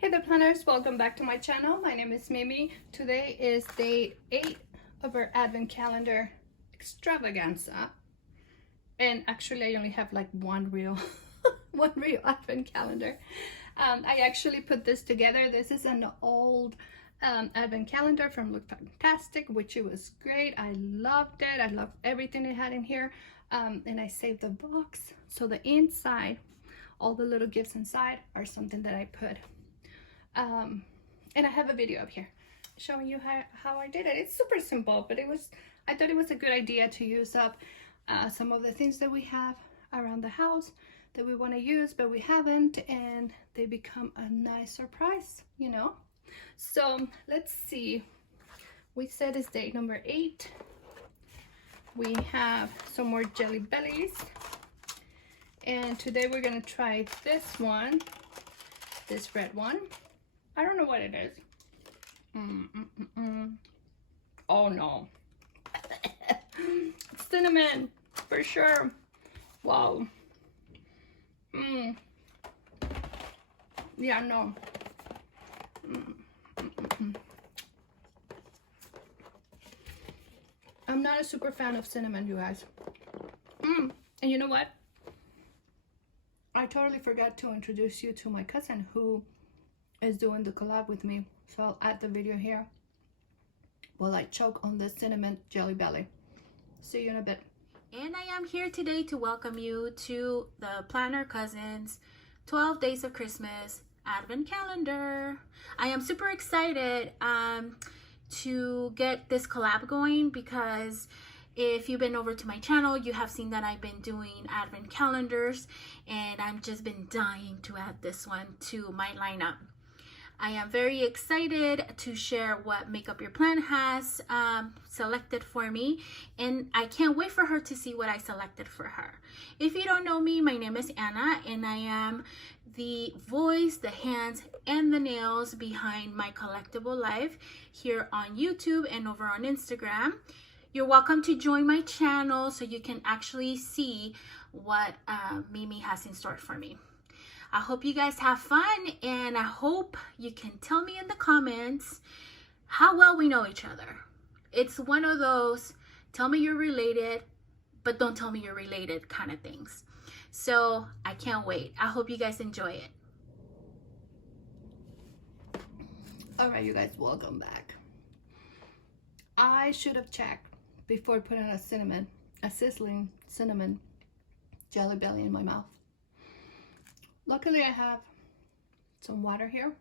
Hey there planners, welcome back to my channel. My name is Mimi. Today is day 8 of our advent calendar extravaganza. And actually I only have like one real advent calendar. I actually put this together. This is an old advent calendar from Look Fantastic, which it was great. I loved it. I loved everything it had in here. And I saved the box. So the inside, all the little gifts inside are something that I put. And I have a video up here showing you how I did it. It's super simple, but I thought it was a good idea to use up some of the things that we have around the house that we want to use, but we haven't, and they become a nice surprise, you know? So let's see. We said it's day number 8. We have some more Jelly Bellies. And today we're gonna try this one, this red one. I don't know what it is. Oh no. Cinnamon, for sure. Wow. Yeah, no. I'm not a super fan of cinnamon, you guys. And you know what? I totally forgot to introduce you to my cousin who is doing the collab with me. So I'll add the video here while I choke on this cinnamon Jelly Belly. See you in a bit. And I am here today to welcome you to the Planner Cousins 12 Days of Christmas Advent Calendar. I am super excited to get this collab going, because if you've been over to my channel, you have seen that I've been doing advent calendars, and I've just been dying to add this one to my lineup. I am very excited to share what Make Up Your Plan has selected for me, and I can't wait for her to see what I selected for her. If you don't know me, my name is Anna, and I am the voice, the hands, and the nails behind my collectible life here on YouTube and over on Instagram. You're welcome to join my channel so you can actually see what Mimi has in store for me. I hope you guys have fun, and I hope you can tell me in the comments how well we know each other. It's one of those tell me you're related, but don't tell me you're related kind of things. So I can't wait. I hope you guys enjoy it. All right, you guys, welcome back. I should have checked before putting a sizzling cinnamon Jelly Belly in my mouth. Luckily, I have some water here.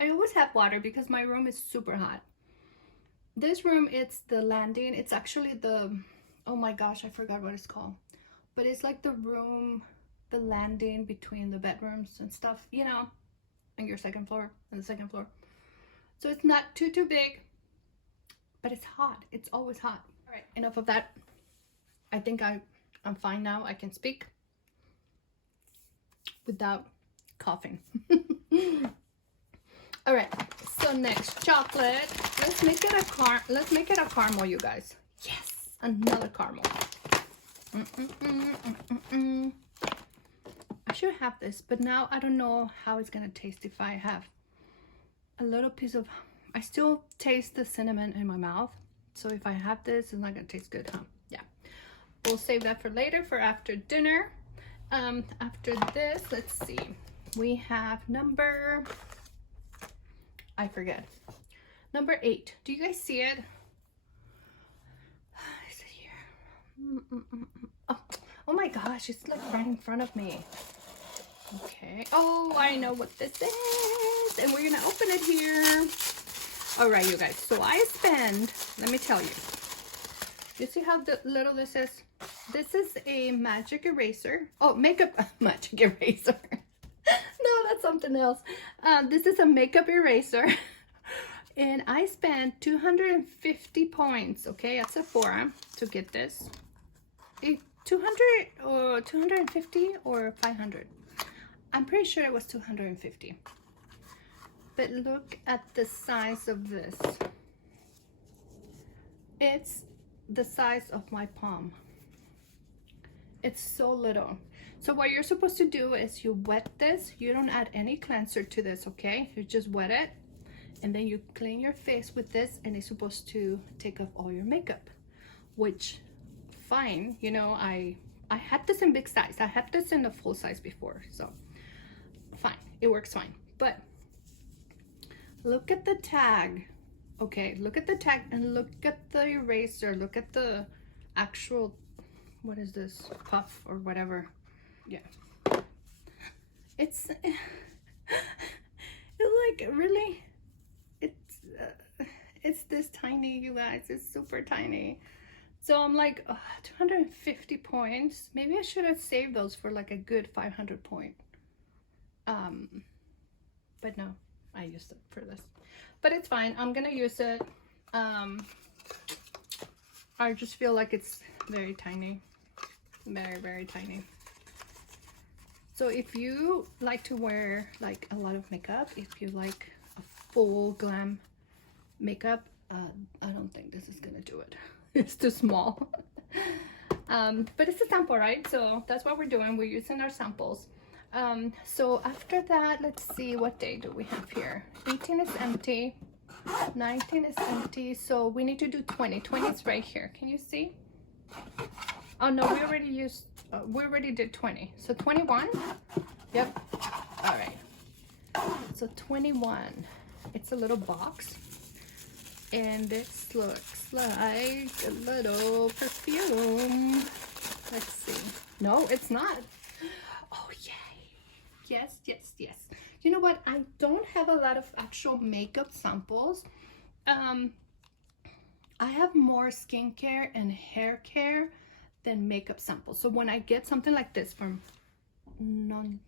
I always have water because my room is super hot. This room, it's the landing. It's actually the, oh my gosh, I forgot what it's called. But it's like the room, the landing between the bedrooms and stuff, you know, on your second floor and the second floor. So it's not too big, but it's hot. It's always hot. All right, enough of that. I think I'm fine now. I can speak without coughing. All right, so next, chocolate. Let's make it a caramel, you guys. Yes, another caramel. I should have this, but now I don't know how it's gonna taste if I have a little piece of, I still taste the cinnamon in my mouth. So if I have this, it's not gonna taste good, huh? Yeah, we'll save that for later, for after dinner. After this, let's see, we have number, I forget, number 8. Do you guys see it? Is it here? Oh my gosh, it's like right in front of me. Okay, oh, I know what this is, and we're gonna open it here. All right, you guys, so I spend, let me tell you see how little this is? This is a magic eraser. Oh, makeup magic eraser. No, that's something else. This is a makeup eraser. And I spent 250 points, okay, at Sephora to get this. 200 or 250 or 500. I'm pretty sure it was 250. But look at the size of this. It's the size of my palm. It's so little. So what you're supposed to do is you wet this. You don't add any cleanser to this, okay? You just wet it, and then you clean your face with this, and it's supposed to take off all your makeup, which fine, you know, I had this in big size. I had this in the full size before, so fine, it works fine. But look at the tag. Okay, look at the tag and look at the eraser. Look at the actual, what is this, puff or whatever. Yeah, it's like really, it's this tiny, you guys. It's super tiny. So I'm like, 250 points. Maybe I should have saved those for like a good 500 point. But no, I used it for this. But it's fine. I'm gonna use it. I just feel like it's very tiny. Very, very tiny. So if you like to wear like a lot of makeup, if you like a full glam makeup, I don't think this is gonna do it. It's too small. But it's a sample, right? So that's what we're doing. We're using our samples. So after that, let's see, what day do we have here? 18 is empty, 19 is empty, so we need to do 20. 20 is right here. Can you see? Oh no, we already did 20. So 21. Yep. All right. So 21. It's a little box, and this looks like a little perfume. Let's see. No, it's not. Oh yay! Yes, yes, yes. You know what? I don't have a lot of actual makeup samples. I have more skincare and hair care than makeup samples. So when I get something like this from none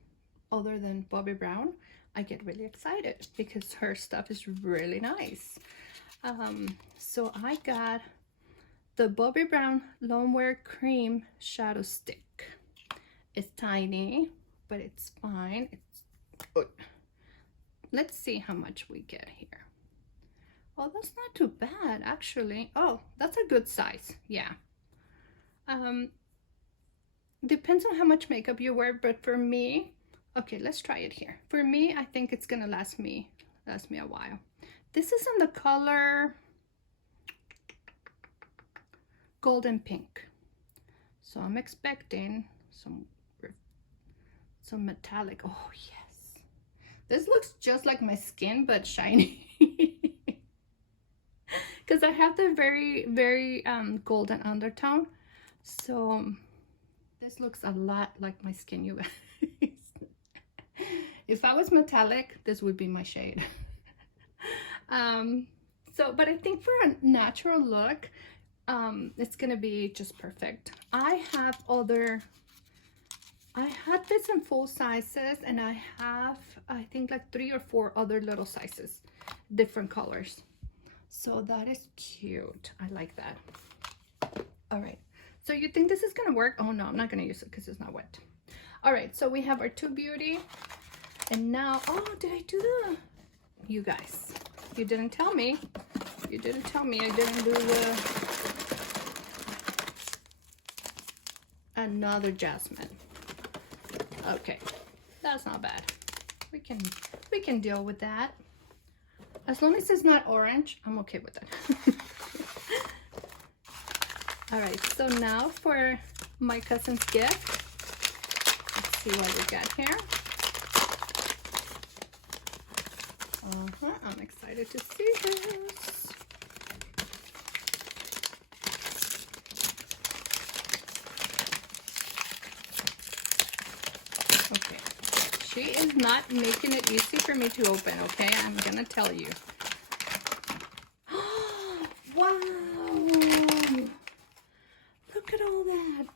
other than Bobbi Brown, I get really excited because her stuff is really nice. So I got the Bobbi Brown Lone Wear Cream Shadow Stick. It's tiny, but it's fine. Let's see how much we get here. Oh, that's not too bad, actually. Oh, that's a good size. Yeah. Depends on how much makeup you wear, but for me, okay, let's try it here. For me, I think it's gonna last me a while. This is in the color golden pink. So I'm expecting some metallic. Oh yes. This looks just like my skin, but shiny. Because I have the very, very golden undertone. So this looks a lot like my skin, you guys. If I was metallic, this would be my shade. But I think for a natural look, it's gonna be just perfect. I had this in full sizes, and I have, I think, like 3 or 4 other little sizes, different colors. So that is cute. I like that. All right. So you think this is gonna work? Oh no, I'm not gonna use it because it's not wet. All right. So we have our 2 Beauty, and now, oh, did I do the? You guys, you didn't tell me. You didn't tell me I didn't do the another jasmine. Okay, that's not bad. We can deal with that. As long as it's not orange, I'm okay with that. All right, so now for my cousin's gift. Let's see what we got here. I'm excited to see this. Okay, she is not making it easy for me to open, okay? I'm gonna tell you. Wow! Look at all that.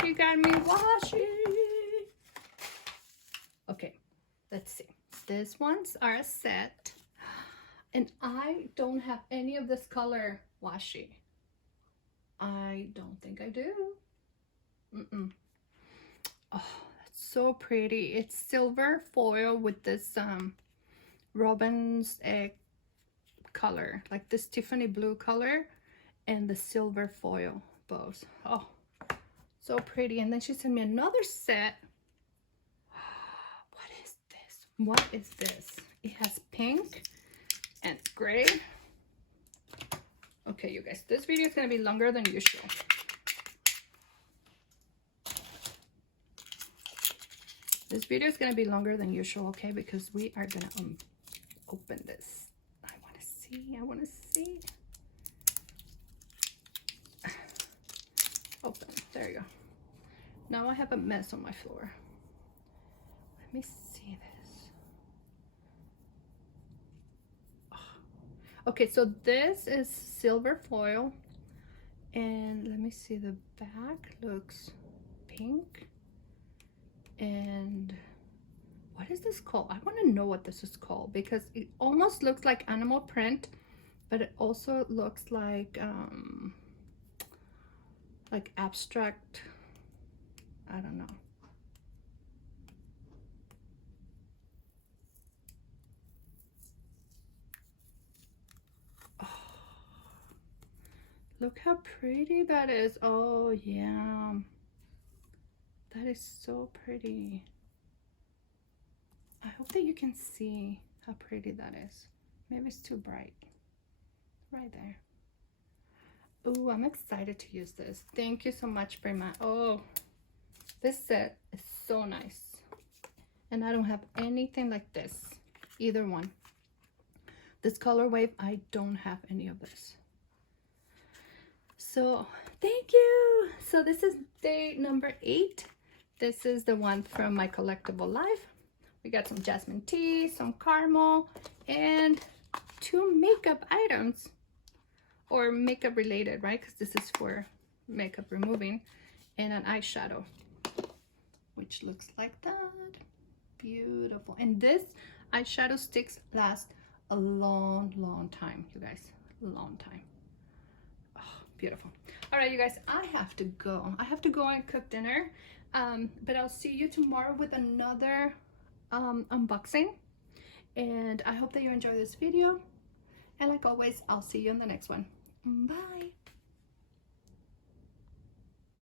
She got me washi. Okay, let's see. These ones are a set. And I don't have any of this color washi. I don't think I do. Oh, that's so pretty. It's silver foil with this robin's egg color, like this Tiffany blue color, and the silver foil bows. Oh, So pretty. And then she sent me another set. What is this? What is this? It has pink and gray. Okay, you guys, this video is going to be longer than usual. This video is going to be longer than usual, okay? Because we are going to open this. I want to see. I want to see. Open. There you go. Now I have a mess on my floor. Let me see this. Oh. Okay, so this is silver foil. And let me see, the back looks pink. And what is this called? I want to know what this is called because it almost looks like animal print, but it also looks like abstract. I don't know. Oh, look how pretty that is. Oh yeah, that is so pretty. I hope that you can see how pretty that is. Maybe it's too bright. Right there. Oh, I'm excited to use this. Thank you so much, Prima. Oh, this set is so nice. And I don't have anything like this. Either one. This color wave, I don't have any of this. So, thank you. So this is day number 8. This is the one from my collectible life. We got some jasmine tea, some caramel, and 2 makeup items. Or makeup related, right? Because this is for makeup removing. And an eyeshadow, which looks like that. Beautiful. And this eyeshadow sticks last a long time, you guys. Long time. Oh, beautiful. All right, you guys, I have to go. I have to go and cook dinner. But I'll see you tomorrow with another unboxing. And I hope that you enjoy this video. And like always, I'll see you in the next one. Bye.